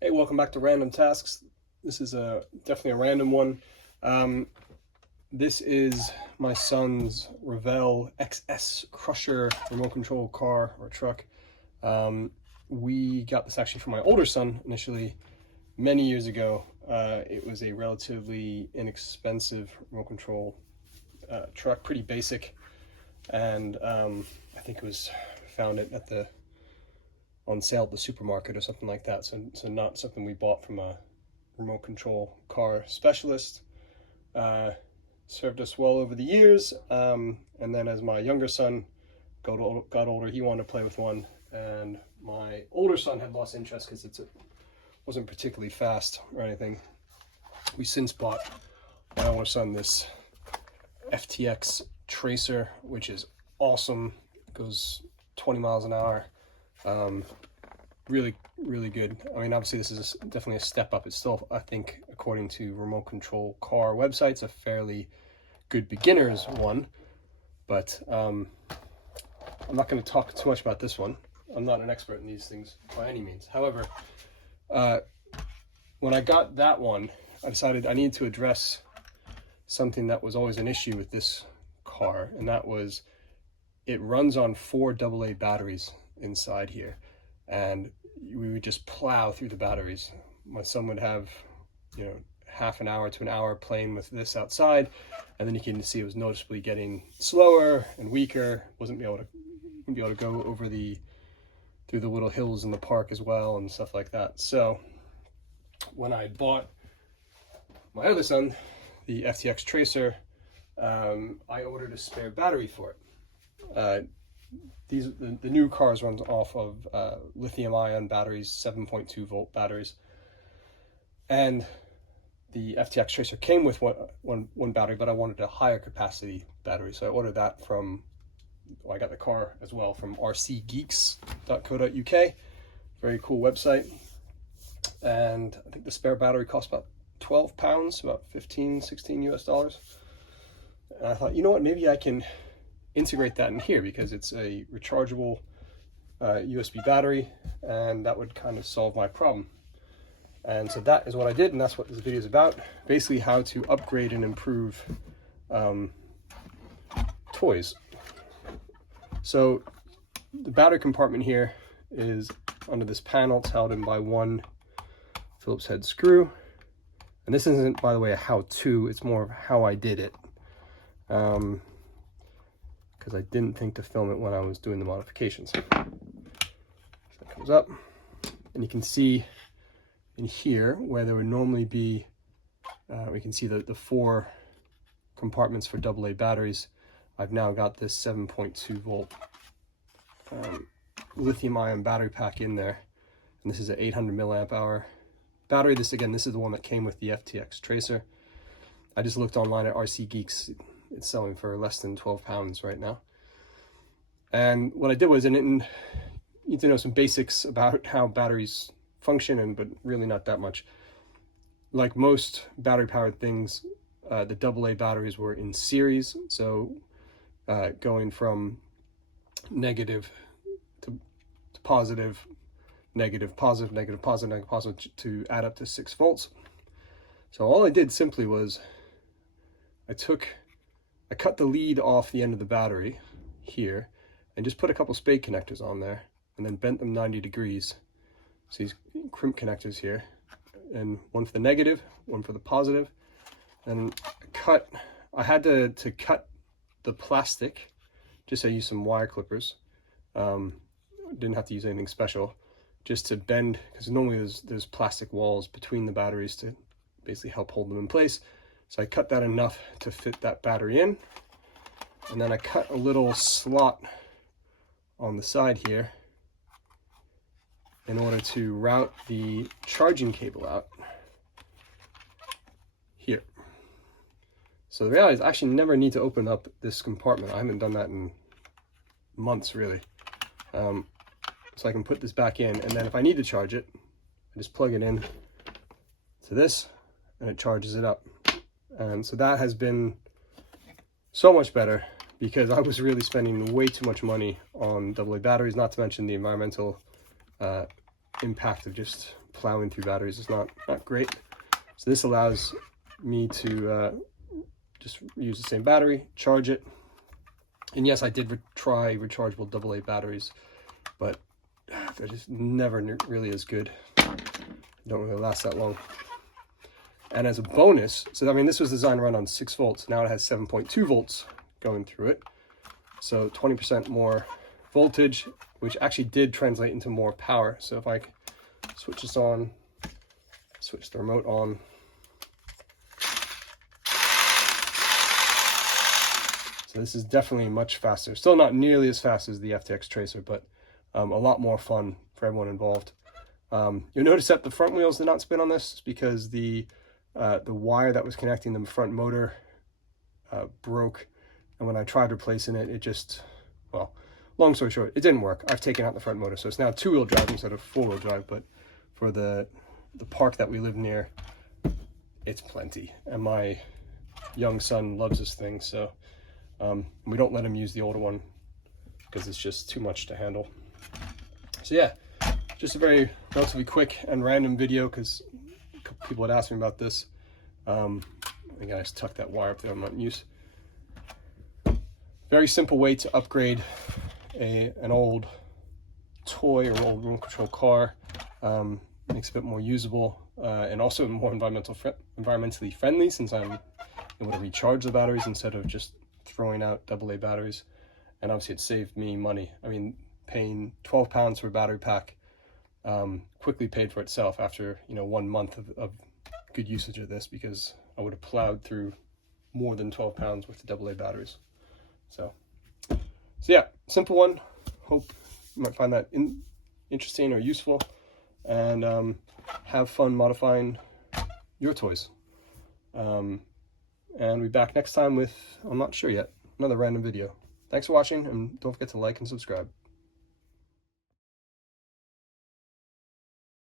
Hey, welcome back to Random Tasks. This is definitely a random one. This is my son's Revell XS Crusher remote control car or truck. We got this actually from my older son initially many years ago. It was a relatively inexpensive remote control truck, pretty basic, and I think it was found it at on sale at the supermarket or something like that. So not something we bought from a remote control car specialist. Served us well over the years. And then as my younger son got older, he wanted to play with one. And my older son had lost interest because it wasn't particularly fast or anything. We since bought my older son this FTX Tracer, which is awesome. It goes 20 miles an hour. Really good. I mean, obviously this is definitely a step up. It's still, I think, according to remote control car websites, a fairly good beginner's one, but I'm not going to talk too much about this one. I'm not an expert in these things by any means. However, when I got that one, I decided I needed to address something that was always an issue with this car, and that was it runs on 4 AA batteries inside here, and we would just plow through the batteries. My son would have, half an hour to an hour playing with this outside, and then you can see it was noticeably getting slower and weaker. Wouldn't be able to go over through the little hills in the park as well and stuff like that. So when I bought my other son the FTX Tracer, I ordered a spare battery for it. The new cars run off of lithium ion batteries, 7.2 volt batteries, and the FTX Tracer came with one battery, but I wanted a higher capacity battery, so I ordered that I got the car as well from rcgeeks.co.uk. Very cool website. And I think the spare battery cost about £12, about 16 US dollars. And I thought, you know what, maybe I can integrate that in here because it's a rechargeable USB battery, and that would kind of solve my problem. And so that is what I did, and that's what this video is about. Basically how to upgrade and improve toys. So the battery compartment here is under this panel. It's held in by one Phillips head screw. And this isn't, by the way, a how-to, it's more of how I did it. Because I didn't think to film it when I was doing the modifications. So that comes up, and you can see in here where there would normally be, we can see the 4 compartments for AA batteries. I've now got this 7.2 volt lithium ion battery pack in there, and this is an 800 milliamp hour battery. This is the one that came with the FTX Tracer. I just looked online at RC Geeks. It's selling for less than £12 right now. And what I did was, and you need to know some basics about how batteries function, but really not that much. Like most battery powered things, the AA batteries were in series, so going from negative to positive, negative, positive, negative, positive, negative, positive, to add up to 6 volts. So all I did simply was I cut the lead off the end of the battery here and just put a couple spade connectors on there, and then bent them 90 degrees. So these crimp connectors here, and one for the negative, one for the positive. And I had to cut the plastic, just I used some wire clippers. Didn't have to use anything special, just to bend, because normally there's plastic walls between the batteries to basically help hold them in place. So I cut that enough to fit that battery in, and then I cut a little slot on the side here in order to route the charging cable out here. So the reality is I actually never need to open up this compartment. I haven't done that in months, really. So I can put this back in, and then if I need to charge it, I just plug it in to this, and it charges it up. And so that has been so much better, because I was really spending way too much money on AA batteries, not to mention the environmental impact of just plowing through batteries is not great. So this allows me to just use the same battery, charge it. And yes, I did try rechargeable AA batteries, but they're just never really as good. Don't really last that long. And as a bonus, so I mean, this was designed to run on 6 volts. Now it has 7.2 volts going through it. So 20% more voltage, which actually did translate into more power. So if I switch this on, switch the remote on. So this is definitely much faster. Still not nearly as fast as the FTX Tracer, but a lot more fun for everyone involved. You'll notice that the front wheels did not spin on this because the wire that was connecting the front motor broke. And when I tried replacing it, it just, well, long story short, it didn't work. I've taken out the front motor, so it's now 2-wheel drive instead of 4-wheel drive. But for the park that we live near, it's plenty. And my young son loves this thing, so we don't let him use the older one because it's just too much to handle. So yeah, just a very relatively quick and random video because a couple people had asked me about this. I think I just tucked that wire up there, I'm not in use. Very simple way to upgrade an old toy or old remote control car. Makes it a bit more usable and also more environmentally friendly, since I'm able to recharge the batteries instead of just throwing out AA batteries. And obviously it saved me money. I mean, paying £12 for a battery pack quickly paid for itself after 1 month of good usage of this, because I would have plowed through more than £12 worth of AA batteries. So yeah, simple one. Hope you might find that interesting or useful, and have fun modifying your toys. And we'll be back next time with, I'm not sure yet, another random video. Thanks for watching, and don't forget to like and subscribe.